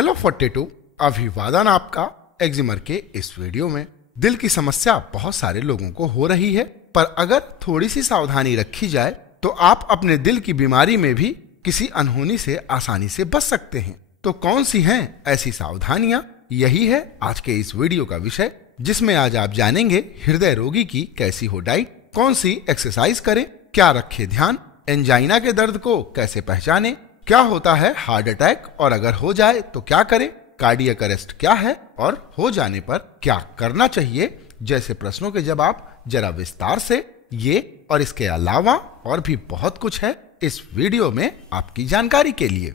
Hello 42, अभिवादन आपका एक्जिमर के इस वीडियो में। दिल की समस्या बहुत सारे लोगों को हो रही है, पर अगर थोड़ी सी सावधानी रखी जाए तो आप अपने दिल की बीमारी में भी किसी अनहोनी से आसानी से बच सकते हैं। तो कौन सी हैं ऐसी सावधानियां? यही है आज के इस वीडियो का विषय, जिसमें आज आप जानेंगे हृदय रोगी की कैसी हो डाइट, कौन सी एक्सरसाइज करें, क्या रखे ध्यान, एंजाइना के दर्द को कैसे पहचानें, क्या होता है हार्ट अटैक और अगर हो जाए तो क्या करें, कार्डियक अरेस्ट क्या है और हो जाने पर क्या करना चाहिए, जैसे प्रश्नों के जवाब जरा विस्तार से। ये और इसके अलावा और भी बहुत कुछ है इस वीडियो में आपकी जानकारी के लिए।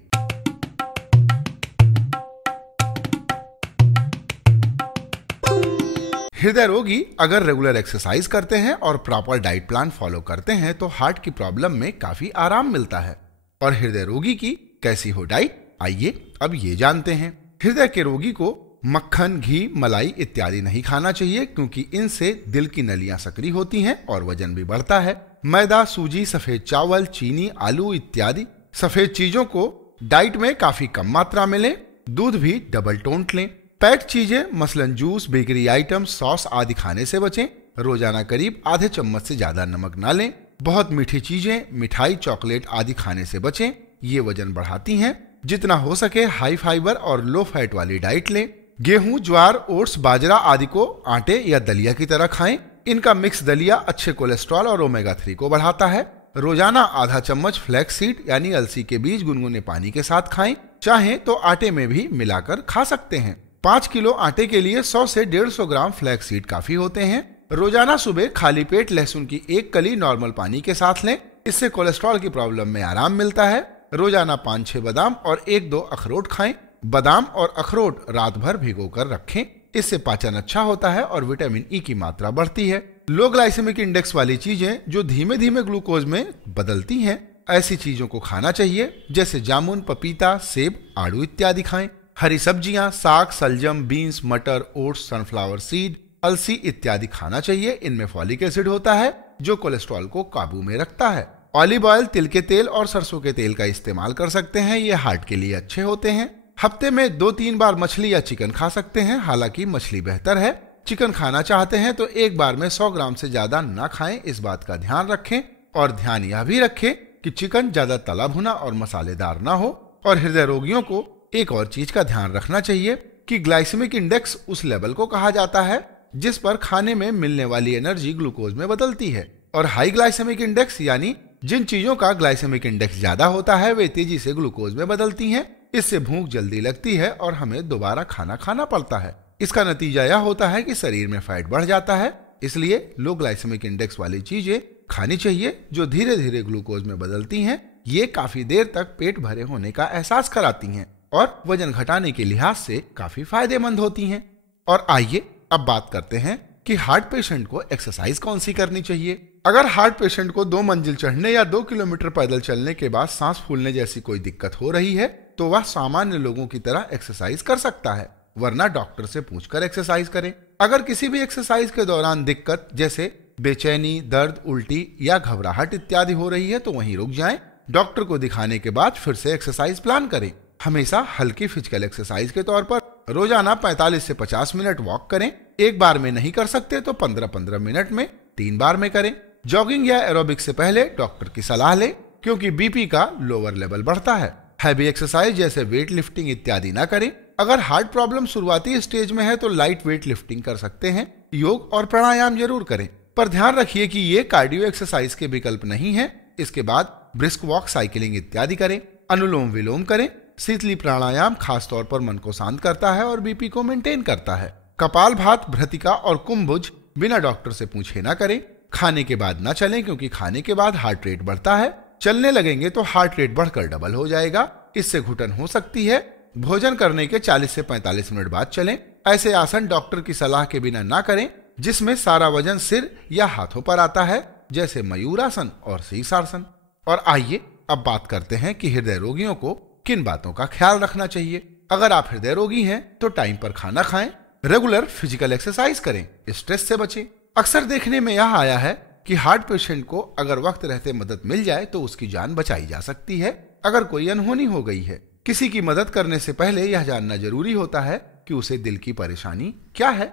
हृदय रोगी अगर रेगुलर एक्सरसाइज करते हैं और प्रॉपर डाइट प्लान फॉलो करते हैं तो हार्ट की प्रॉब्लम में काफी आराम मिलता है। और हृदय रोगी की कैसी हो डाइट, आइए अब ये जानते हैं। हृदय के रोगी को मक्खन, घी, मलाई इत्यादि नहीं खाना चाहिए, क्योंकि इनसे दिल की नलियां सक्रिय होती हैं और वजन भी बढ़ता है। मैदा, सूजी, सफेद चावल, चीनी, आलू इत्यादि सफेद चीजों को डाइट में काफी कम मात्रा में लें। दूध भी डबल टोंट लें। पैक्ड चीजें मसलन जूस, बेकरी आइटम, सॉस आदि खाने से बचें। रोजाना करीब आधे चम्मच से ज्यादा नमक ना लें। बहुत मीठी चीजें, मिठाई, चॉकलेट आदि खाने से बचें, ये वजन बढ़ाती हैं। जितना हो सके हाई फाइबर और लो फैट वाली डाइट लें। गेहूं, ज्वार, ओट्स, बाजरा आदि को आटे या दलिया की तरह खाएं। इनका मिक्स दलिया अच्छे कोलेस्ट्रॉल और ओमेगा 3 को बढ़ाता है। रोजाना आधा चम्मच फ्लैक्स सीड यानी अलसी के बीज गुनगुने पानी के साथ खाएं। चाहें तो आटे में भी मिलाकर खा सकते हैं। 5 किलो आटे के लिए 100 से 150 ग्राम फ्लैक्स सीड काफी होते हैं। रोजाना सुबह खाली पेट लहसुन की 1 कली नॉर्मल पानी के साथ लें, इससे कोलेस्ट्रॉल की प्रॉब्लम में आराम मिलता है। रोजाना 5-6 बादाम और 1-2 अखरोट खाएं। बादाम और अखरोट रात भर भिगोकर रखें, इससे पाचन अच्छा होता है और विटामिन ई की मात्रा बढ़ती है। लो ग्लाइसेमिक इंडेक्स वाली चीजें जो धीमे धीमे ग्लूकोज में बदलती हैं, ऐसी चीजों को खाना चाहिए, जैसे जामुन, पपीता, सेब, आड़ू इत्यादि खाएं। हरी सब्जियां, साग, सलजम, बीन्स, मटर, ओट्स, सनफ्लावर सीड, अलसी इत्यादि खाना चाहिए। इनमें फॉलिक एसिड होता है जो कोलेस्ट्रॉल को काबू में रखता है। ऑलिव ऑयल, तिल के तेल और सरसों के तेल का इस्तेमाल कर सकते हैं, ये हार्ट के लिए अच्छे होते हैं। हफ्ते में 2-3 बार मछली या चिकन खा सकते हैं, हालांकि मछली बेहतर है। चिकन खाना चाहते हैं तो एक बार में 100 ग्राम से ज्यादा ना खाएं, इस बात का ध्यान रखें। और ध्यान यह भी रखें कि चिकन ज्यादा तला भुना और मसालेदार ना हो। और हृदय रोगियों को एक और चीज का ध्यान रखना चाहिए कि ग्लाइसेमिक इंडेक्स उस लेवल को कहा जाता है जिस पर खाने में मिलने वाली एनर्जी ग्लूकोज में बदलती है। और हाई ग्लाइसेमिक इंडेक्स यानी जिन चीजों का ग्लाइसेमिक इंडेक्स ज्यादा होता है वे तेजी से ग्लूकोज में बदलती हैं। इससे भूख जल्दी लगती है और हमें दोबारा खाना पड़ता है। इसका नतीजा यह होता है कि शरीर में फैट बढ़ जाता है। इसलिए लो ग्लाइसेमिक इंडेक्स वाली चीजें खानी चाहिए जो धीरे धीरे ग्लूकोज में बदलती हैं। ये काफी देर तक पेट भरे होने का एहसास कराती हैं और वजन घटाने के लिहाज से काफी फायदेमंद होती हैं। और आइए अब बात करते हैं कि हार्ट पेशेंट को एक्सरसाइज कौन सी करनी चाहिए। अगर हार्ट पेशेंट को 2 मंजिल चढ़ने या 2 किलोमीटर पैदल चलने के बाद सांस फूलने जैसी कोई दिक्कत हो रही है तो वह सामान्य लोगों की तरह एक्सरसाइज कर सकता है, वरना डॉक्टर से पूछकर एक्सरसाइज करें। अगर किसी भी एक्सरसाइज के दौरान दिक्कत जैसे बेचैनी, दर्द, उल्टी या घबराहट इत्यादि हो रही है तो वहीं रुक जाएं। डॉक्टर को दिखाने के बाद फिर से एक्सरसाइज प्लान करें। हमेशा हल्की फिजिकल एक्सरसाइज के तौर पर रोजाना 45 से 50 मिनट वॉक करें। एक बार में नहीं कर सकते तो 15-15 मिनट में 3 बार में करें। जॉगिंग या एरोबिक से पहले डॉक्टर की सलाह लें, क्योंकि बीपी का लोअर लेवल बढ़ता है। हैवी एक्सरसाइज जैसे वेट लिफ्टिंग इत्यादि ना करें। अगर हार्ट प्रॉब्लम शुरुआती स्टेज में है तो लाइट वेट लिफ्टिंग कर सकते हैं। योग और प्राणायाम जरूर करें, पर ध्यान रखिए कि ये कार्डियो एक्सरसाइज के विकल्प नहीं है। इसके बाद ब्रिस्क वॉक, साइकिलिंग इत्यादि करें। अनुलोम विलोम करें। शीतली प्राणायाम खासतौर पर मन को शांत करता है और बीपी को मेंटेन करता है। कपालभात, भ्रतिका और कुंभुज बिना डॉक्टर से पूछे ना करें। खाने के बाद ना चलें, क्योंकि खाने के बाद हार्ट रेट बढ़ता है। चलने लगेंगे तो हार्ट रेट बढ़कर डबल हो जाएगा, इससे घुटन हो सकती है। भोजन करने के 40 से 45 मिनट बाद चलें। ऐसे आसन डॉक्टर की सलाह के बिना ना करें जिसमें सारा वजन सिर या हाथों पर आता है, जैसे मयूरासन और शीर्षासन। और आइए अब बात करते हैं कि हृदय रोगियों को किन बातों का ख्याल रखना चाहिए। अगर आप हृदय रोगी हैं तो टाइम पर खाना खाएं, रेगुलर फिजिकल एक्सरसाइज करें, स्ट्रेस से बचें। अक्सर देखने में यह आया है कि हार्ट पेशेंट को अगर वक्त रहते मदद मिल जाए तो उसकी जान बचाई जा सकती है। अगर कोई अनहोनी हो गई है किसी की मदद करने से पहले यह जानना जरूरी होता है कि उसे दिल की परेशानी क्या है।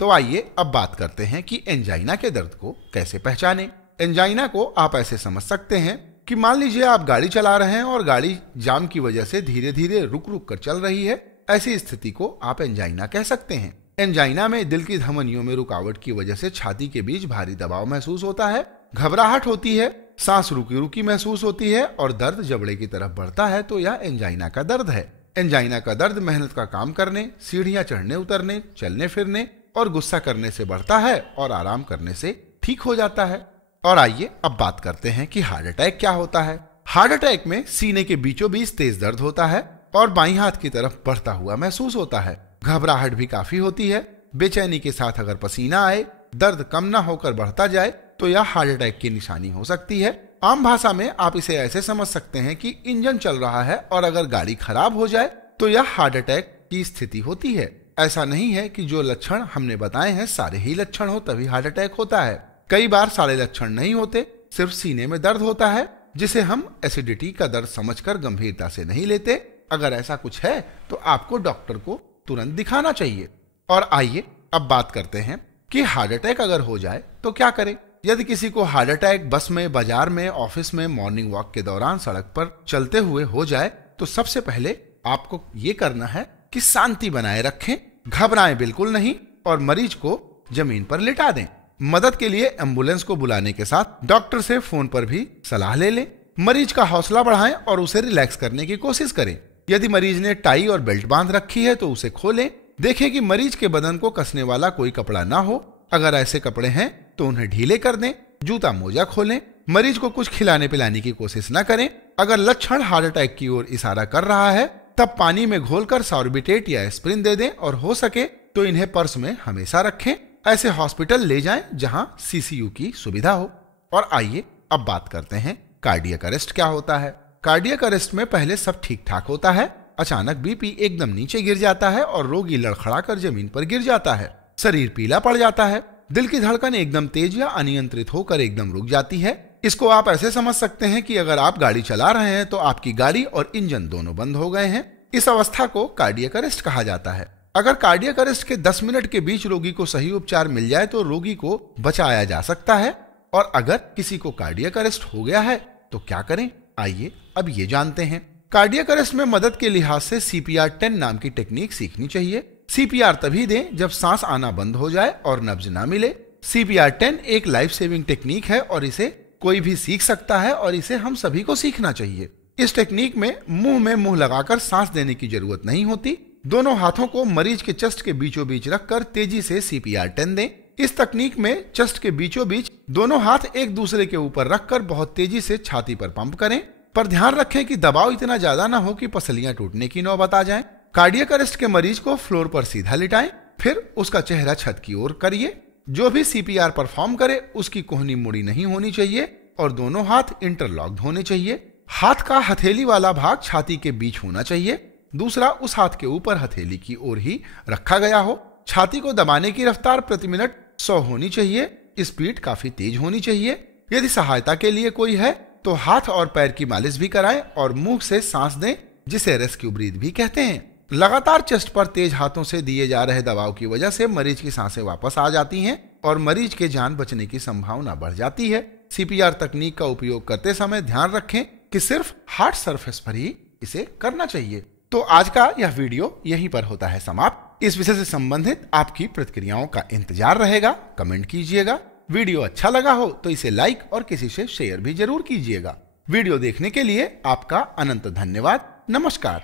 तो आइए अब बात करते हैं कि एंजाइना के दर्द को कैसे पहचानें। एंजाइना को आप ऐसे समझ सकते हैं कि मान लीजिए आप गाड़ी चला रहे हैं और गाड़ी जाम की वजह से धीरे धीरे रुक रुक कर चल रही है। ऐसी स्थिति को आप एंजाइना कह सकते हैं। एंजाइना में दिल की धमनियों में रुकावट की वजह से छाती के बीच भारी दबाव महसूस होता है, घबराहट होती है, सांस रुकी रुकी महसूस होती है और दर्द जबड़े की तरफ बढ़ता है। तो यह एंजाइना का दर्द है। एंजाइना का दर्द मेहनत का काम करने, सीढ़ियां चढ़ने उतरने, चलने फिरने और गुस्सा करने से बढ़ता है और आराम करने से ठीक हो जाता है। और आइए अब बात करते हैं कि हार्ट अटैक क्या होता है। हार्ट अटैक में सीने के बीचों बीच तेज दर्द होता है और बाईं हाथ की तरफ बढ़ता हुआ महसूस होता है। घबराहट भी काफी होती है। बेचैनी के साथ अगर पसीना आए, दर्द कम ना होकर बढ़ता जाए तो यह हार्ट अटैक की निशानी हो सकती है। आम भाषा में आप इसे ऐसे समझ सकते हैं कि इंजन चल रहा है और अगर गाड़ी खराब हो जाए तो यह हार्ट अटैक की स्थिति होती है। ऐसा नहीं है कि जो लक्षण हमने बताए हैं सारे ही लक्षण हो तभी हार्ट अटैक होता है। कई बार सारे लक्षण नहीं होते, सिर्फ सीने में दर्द होता है जिसे हम एसिडिटी का दर्द समझकर गंभीरता से नहीं लेते। अगर ऐसा कुछ है तो आपको डॉक्टर को तुरंत दिखाना चाहिए। और आइए अब बात करते हैं कि हार्ट अटैक अगर हो जाए तो क्या करें। यदि किसी को हार्ट अटैक बस में, बाजार में, ऑफिस में, मॉर्निंग वॉक के दौरान, सड़क पर चलते हुए हो जाए तो सबसे पहले आपको ये करना है कि शांति बनाए रखें, घबराएं बिल्कुल नहीं और मरीज को जमीन पर लिटा दें। मदद के लिए एम्बुलेंस को बुलाने के साथ डॉक्टर से फोन पर भी सलाह ले लें। मरीज का हौसला बढ़ाएं और उसे रिलैक्स करने की कोशिश करें। यदि मरीज ने टाई और बेल्ट बांध रखी है तो उसे खोलें। देखें कि मरीज के बदन को कसने वाला कोई कपड़ा ना हो। अगर ऐसे कपड़े हैं तो उन्हें ढीले कर दें। जूता मोजा खोलें। मरीज को कुछ खिलाने पिलाने की कोशिश न करें। अगर लक्षण हार्ट अटैक की ओर इशारा कर रहा है तब पानी में घोलकर सॉर्बिटेट या एस्प्रिन दे दें और हो सके तो इन्हें पर्स में हमेशा रखें। ऐसे हॉस्पिटल ले जाएं जहां सीसीयू की सुविधा हो। और आइए अब बात करते हैं कार्डियक अरेस्ट क्या होता है। कार्डियक अरेस्ट में पहले सब ठीक ठाक होता है, अचानक बीपी एकदम नीचे गिर जाता है और रोगी लड़खड़ाकर जमीन पर गिर जाता है। शरीर पीला पड़ जाता है। दिल की धड़कन एकदम तेज या अनियंत्रित होकर एकदम रुक जाती है। इसको आप ऐसे समझ सकते हैं कि अगर आप गाड़ी चला रहे हैं तो आपकी गाड़ी और इंजन दोनों बंद हो गए हैं। इस अवस्था को कार्डियक अरेस्ट कहा जाता है। अगर कार्डियक अरेस्ट के 10 मिनट के बीच रोगी को सही उपचार मिल जाए तो रोगी को बचाया जा सकता है। और अगर किसी को कार्डियक अरेस्ट हो गया है तो क्या करें, आइए अब ये जानते हैं। कार्डियक अरेस्ट में मदद के लिहाज से CPR 10 नाम की टेक्निक सीखनी चाहिए। CPR तभी दें जब सांस आना बंद हो जाए और नब्ज ना मिले। CPR 10 एक लाइफ सेविंग टेक्निक है और इसे कोई भी सीख सकता है और इसे हम सभी को सीखना चाहिए। इस टेक्निक में मुंह लगाकर सांस देने की जरूरत नहीं होती। दोनों हाथों को मरीज के चेस्ट के बीचों बीच रखकर तेजी से CPR 10 दें। इस तकनीक में चेस्ट के बीचों बीच दोनों हाथ एक दूसरे के ऊपर रखकर बहुत तेजी से छाती पर पंप करें, पर ध्यान रखें कि दबाव इतना ज्यादा ना हो कि पसलियां टूटने की नौबत आ जाए। कार्डियक अरेस्ट के मरीज को फ्लोर पर सीधा लिटाएं, फिर उसका चेहरा छत की ओर करिए। जो भी CPR परफॉर्म करे उसकी कोहनी मुड़ी नहीं होनी चाहिए और दोनों हाथ इंटरलॉक्ड होने चाहिए। हाथ का हथेली वाला भाग छाती के बीच होना चाहिए, दूसरा उस हाथ के ऊपर हथेली की ओर ही रखा गया हो। छाती को दबाने की रफ्तार प्रति मिनट 100 होनी चाहिए। स्पीड काफी तेज होनी चाहिए। यदि सहायता के लिए कोई है तो हाथ और पैर की मालिश भी कराएं और मुंह से सांस दें, जिसे रेस्क्यू ब्रीथ भी कहते हैं। लगातार चेस्ट पर तेज हाथों से दिए जा रहे दबाव की वजह से मरीज की सांसें वापस आ जाती हैं और मरीज के जान बचने की संभावना बढ़ जाती है। CPR तकनीक का उपयोग करते समय ध्यान रखें कि सिर्फ हार्ट सरफेस पर ही इसे करना चाहिए। तो आज का यह वीडियो यहीं पर होता है समाप्त। इस विषय से संबंधित आपकी प्रतिक्रियाओं का इंतजार रहेगा। कमेंट कीजिएगा। वीडियो अच्छा लगा हो तो इसे लाइक और किसी से शेयर भी जरूर कीजिएगा। वीडियो देखने के लिए आपका अनंत धन्यवाद। नमस्कार।